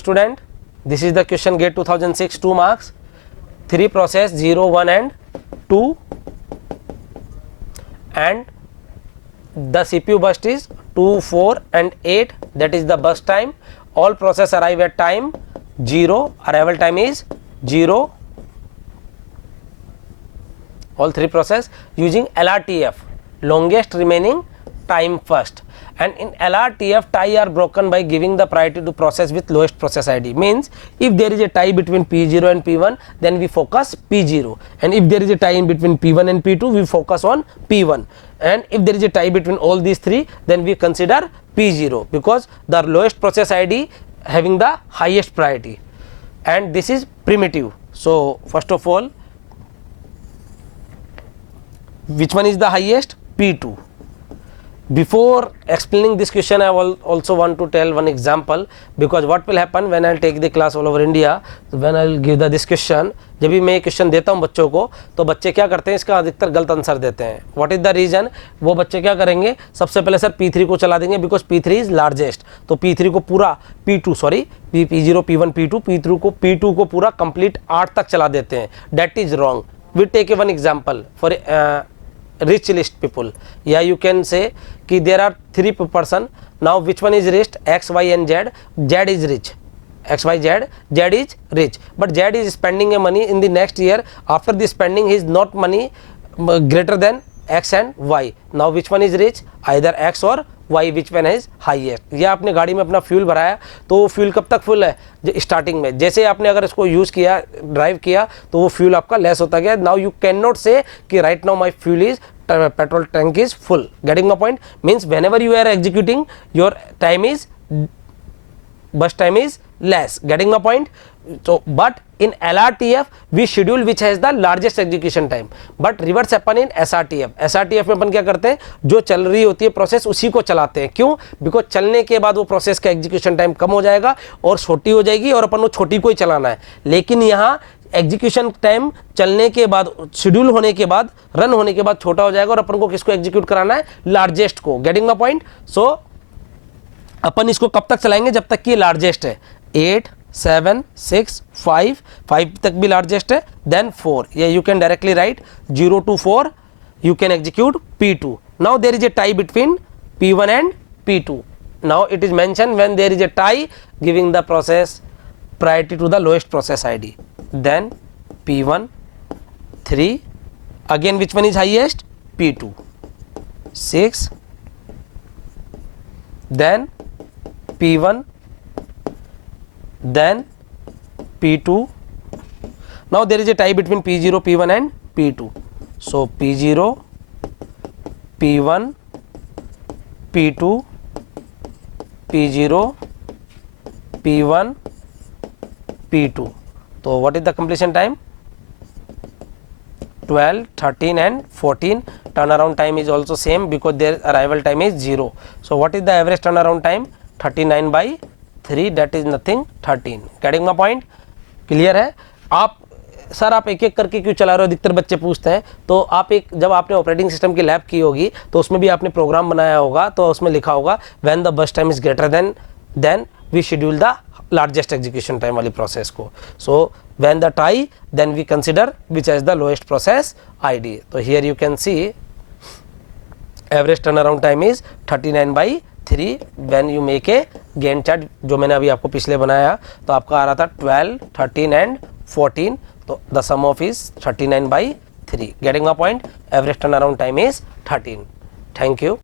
student, this is the question GATE 2006, 2 marks, 3 process 0, 1 and 2, and the CPU burst is 2, 4 and 8, that is the burst time. All process arrive at time 0, arrival time is 0. All 3 process using LRTF, longest remaining time first, and in LRTF tie are broken by giving the priority to process with lowest process ID. Means if there is a tie between P0 and P1, then we focus P0, and if there is a tie in between P1 and P2, we focus on P1, and if there is a tie between all these 3, then we consider P0, because the lowest process ID having the highest priority, and this is primitive. So first of all, which one is the highest? P2. Before explaining this question, I will also want to tell one example, because what will happen when I will take the class all over India, when I will give this question, जब भी मैं question देता हूँ बच्चों को, तो बच्चे क्या करते हैं, इसका अधिकतर गलत आंसर देते हैं. What is the reason? वो बच्चे क्या करेंगे, सबसे पहले सर P3 को चला देंगे, बिकॉज P3 इज लार्जेस्ट. तो P3 को पूरा P0, P1, P2 को पूरा कंप्लीट 8 तक चला देते हैं. That is wrong. We take one example for rich list people. Yeah, you can say कि there are 3 person. Now which one is rich? X, Y and Z. Z is rich. X, Y, Z. Z is rich. But Z is spending a money in the next year. After the spending, his not money greater than X and Y. Now which one is rich? Either X or Y, which one is highest. ये आपने गाड़ी में अपना fuel भराया, तो fuel कब तक full है? स्टार्टिंग में. जैसे आपने अगर इसको यूज़ किया, ड्राइव किया, तो वो फ्यूल आपका लेस होता गया. नाउ यू कैन नॉट से कि right now my fuel is petrol tank is full. Getting my point? Means whenever you are executing, your time is burst time is less. Getting my point? So but in LRTF we schedule which has the largest execution time, but reverse happen in SRTF. SRTF में अपन क्या करते हैं, जो चल रही होती है process उसी को चलाते हैं. क्यों? बिकॉज चलने के बाद वो प्रोसेस का एग्जीक्यूशन टाइम कम हो जाएगा और छोटी हो जाएगी, और अपन वो छोटी को ही चलाना है. लेकिन यहाँ एग्जीक्यूशन टाइम चलने के बाद, शेड्यूल होने के बाद, रन होने के बाद छोटा हो जाएगा, और अपन को किसको एग्जीक्यूट कराना है? लार्जेस्ट को. Getting my point? सो अपन इसको कब तक चलाएंगे? जब तक कि लार्जेस्ट है. 8, 7, 6, 5 तक भी लार्जेस्ट है, देन 4. ये you can directly write 0 to 4 you can execute P2. Now there is a tie between P1 and P2. Now it is mention when there is a tie giving the process priority to the lowest process ID. Then P1, 3, again which one is highest? P2, 6, then P1, then P2. Now there is a tie between P0, P1 and P2. So P0, P1, P2, P0, P1, P2. So what is the completion time? 12, 13 and 14. Turnaround time is also same because their arrival time is 0. So what is the average turnaround time? 39/3, that is nothing, 13. Getting my point? Clear है? आप sir आप एक एक करके क्यों चला रहे हो, अधिकतर बच्चे पूछते हैं. तो आप एक, जब आपने ऑपरेटिंग सिस्टम की लैब की होगी तो उसमें भी आपने प्रोग्राम बनाया होगा, तो उसमें लिखा होगा when the burst time is greater than we schedule the largest execution time वाली प्रोसेस को. So when the tie then we consider which has the lowest process ID. तो here you can see average turn around time is 39/3 when you make a Gantt chart, जो मैंने अभी आपको पिछले बनाया. तो आपका आ रहा था 12, 13 एंड 14. तो the sum of is 39/3. Getting my point? Average turn around time is 13. Thank you.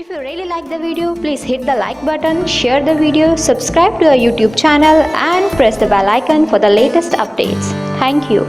If you really like the video, please hit the like button, share the video, subscribe to our YouTube channel and press the bell icon for the latest updates. Thank you.